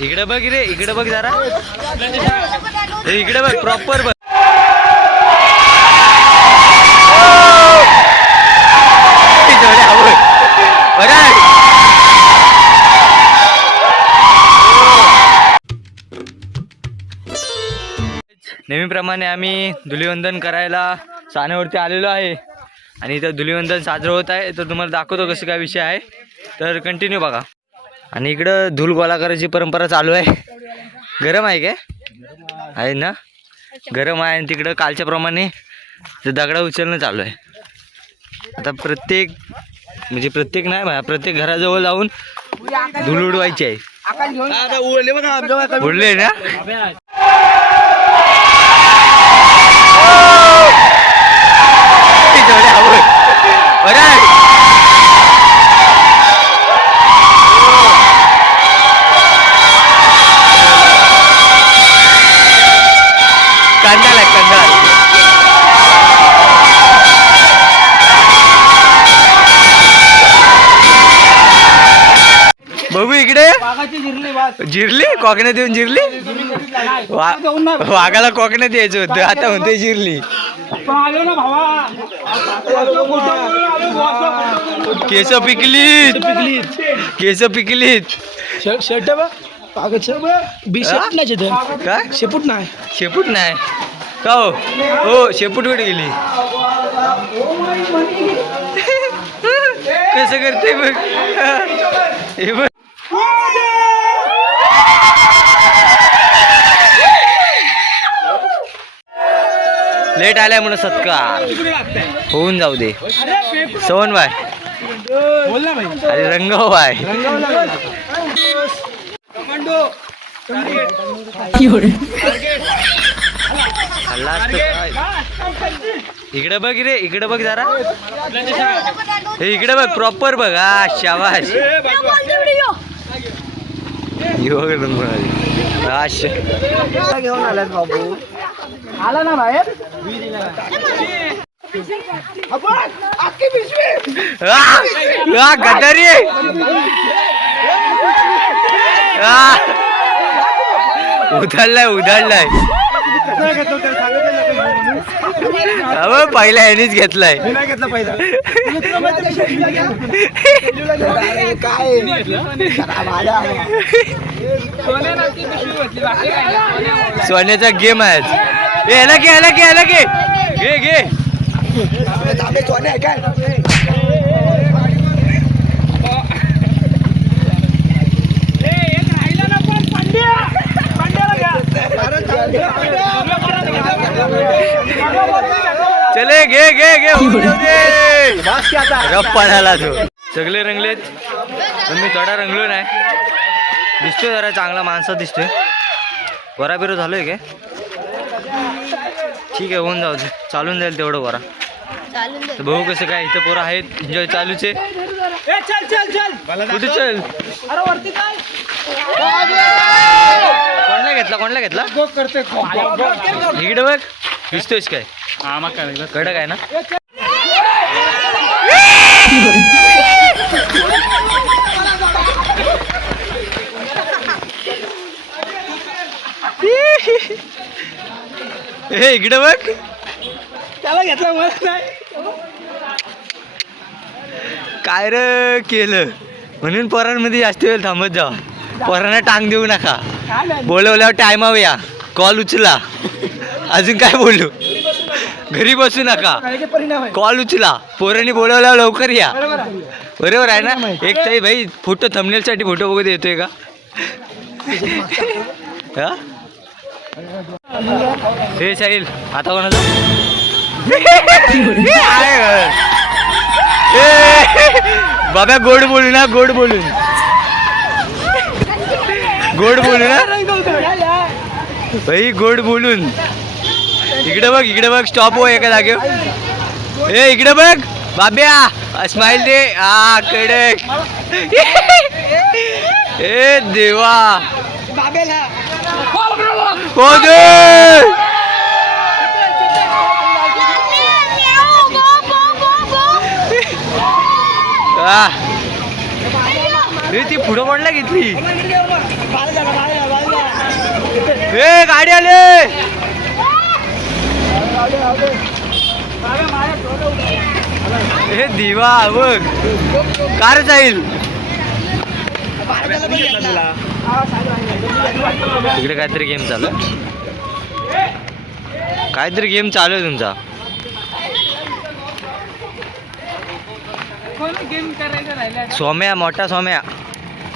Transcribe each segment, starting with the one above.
इकडे बघ रे, इकडे बघ जरा, इकडे बघ प्रॉपर बघ. नेहमीप्रमाणे आम्ही धुलीवंदन करायला साण्यावरती आलेलो आहे आणि इथं धुलीवंदन साजरं होत आहे. तर तुम्हाला दाखवतो कसं काय विषय आहे, तर कंटिन्यू बघा. आणि इकडं धूल गोळा करायची परंपरा चालू आहे. गरम आहे काय? आहे ना, गरम आहे. आणि तिकडं कालच्या प्रमाणे दगडा उचलणं चालू आहे. आता प्रत्येक नाही, प्रत्येक घराजवळ जाऊन धूल उडवायची आहे. उडले ना. बघू इकडे जिरली, कोकणात येऊन जिरली. वाघाला कोकणात यायचं होतं, आता म्हणते जिरली. केस पिकलीत, केस पिकलीत. शर्ट काय शेपूट नाही, शेपूट नाही का हो? शेपूट कुठे गेली? कसं करते बघ, हे बघ. लेट आलाय म्हणून सत्कार होऊन जाऊ दे. सोन बाय, अरे रंगव बाय. इकडे बघ रे, इकडे बघ जरा, इकडे बघ प्रॉपर बघ. हा शाबाश. घेऊन आलात बाबू. आला ना बाहेर. गटारी उधळलाय, उधळलाय. पहिला ह्यानीच घेतलाय. सोन्याचा गेम आहे. याला घे, याला घे, याला घे, घे घे. सोन्या काय चले घे घे घे. रप्पाला तो सगळे रंगलेत, पण मी थोडा रंगलो नाही. दिसतोय जरा चांगला माणसा दिसतोय. वरा बिरो झालोय काय? ठीक आहे, होऊन जाऊ दे, चालून जाईल तेवढं वरा. भाऊ कसं काय, इथं पोरं आहेत, एन्जॉय चालूच आहे. कुठे चल? कोणला घेतला, कोणला घेतला? इकडे बघ, दिसतोयस काय? कडक आहे ना. हे इकडे बघ, त्याला घेतला मला नाही. काय रे केलं म्हणून पोरांमध्ये जास्त वेळ थांबत जावा. पोरांना टांग देऊ नका. बोलवल्यावर टायमावर या, कॉल उचला. अजून काय बोलू, घरी बसू नका, कॉल उचला. पोरांनी बोलवल्यावर लवकर या. बरोबर आहे ना. एक ताई भाई फोटो थंबनेलसाठी फोटो बघत येतोय का? हा हे साहिल आता कोणाचं? बाबा गोड बोलू ना, गोड बोलून, गोड बोलू ना भाई, गोड बोलून. इकडे बघ, इकडे बघ, स्टॉप हो एका जागेवर. ए इकडे बघ, बाब्या स्माइल दे. हा कडक. ए देवा हो दे. ती पुढं पडला घेतली. ए गाडी आले. हे दिवा बघ कार जाईल. तिकडे काहीतरी गेम चालू आहे. काहीतरी गेम चालू आहे तुमचा. सोम्या मोठा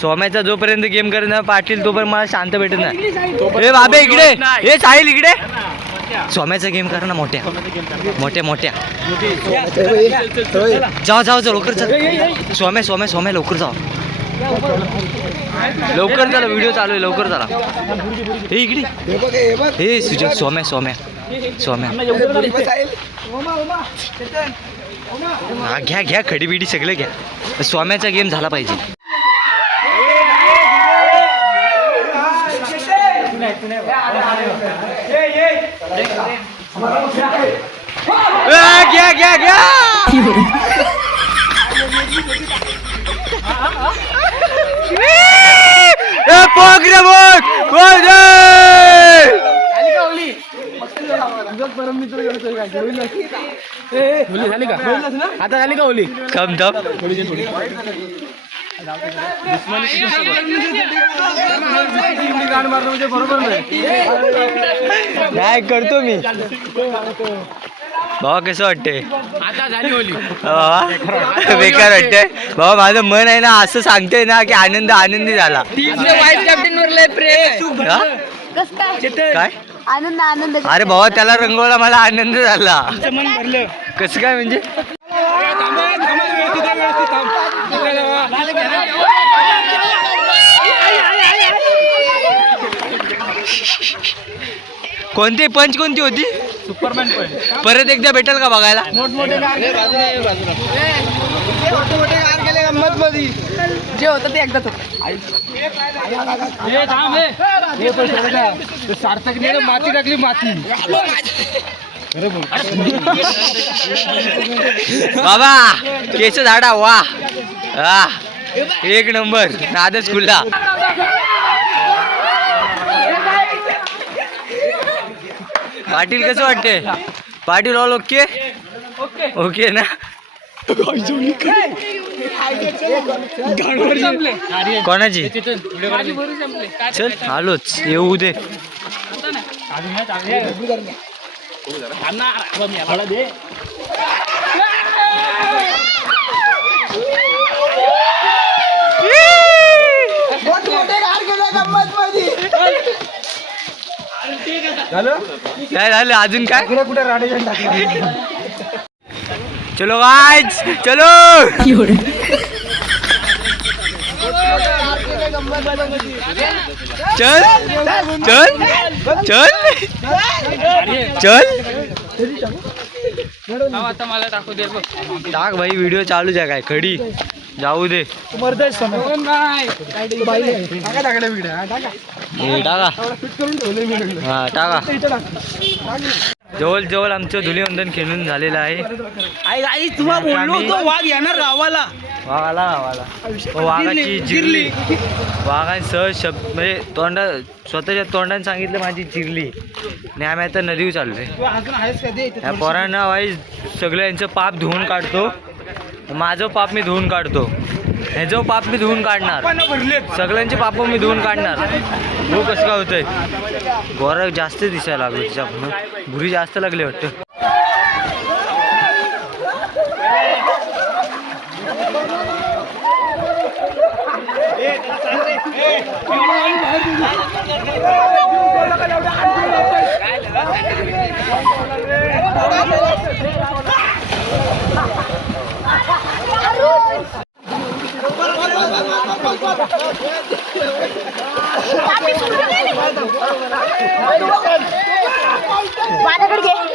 सोम्याचा जोपर्यंत गेम करत नाही पाटील तोपर्यंत मला शांत भेटत नाही. ए बाबे इकडे. हे साहिल इकडे. सोम्याचा गेम कर ना. मोठ्या जाओ लवकर चल. सोम्या लवकर जाओ. लवकर चला व्हिडिओ चालू आहे. लवकर चला. हे इकडे. हे सुजय सोम्या हा घ्या खडी बिडी सगळं घ्या. सोम्याचा गेम झाला पाहिजे. घ्या पोग रे पोग. झाली का आता झाली का ओली कम दम. म्हणजे बरोबर नाही करतो मी. भावा कसं वाटते. आता झाली ओली बेकार वाटते भावा. माझं मन आहे ना असं सांगते ना की आनंदी झाला. वाईस कॅप्टन वरले प्रेम काय आनंद अरे भावा त्याला रंगवला मला आनंद झाला. मन भरलं कसं काय म्हणजे. कोणती पंच कोणती होती. सुपरमॅन पण परत एकदा भेटेल का बघायला. मोठमोठे गंमत मध्ये जे होतं ते एकदाच सार्थक माती टाकली माती. बाबा केस झाडा वा. एक नंबर नादच खुल्ला. पाटील कसं वाटते. पाटील ऑल ओके ना. कोणाची चल आलोच येऊ दे. काय झालं अजून काय. कुठे राडेजन टाकले. चलो गाइस चलो. चल आता मला टाकू दे बघ. टाक भाई व्हिडिओ चालूच आहे. काय खडी जाऊ दे. टाका हा टाका. जवळ आमचं धुलीवंदन खेळून झालेलं आहे. तुम्हाला बोललो होतो वाघ येणार गावाला. वाघाला वाघाची जिरली. वाघाने सहज म्हणजे स्वतःच्या तोंडाने सांगितलं माझी जिरली. आणि आम्ही आता नदीवर चाललोय. या पोरांना वाईज सगळं यांचं पाप धुवून काढतो. माझं पाप मी धुवून काढतो. ह्याचं पाप मी धुवून काढणार. सगळ्यांचे पाप मी धुवून काढणार. हो कसं काय होतंय. गोरा जास्त दिसायला लागलो तिच्या भुरी जास्त लागले वाटतं. माझ्याकडे घे.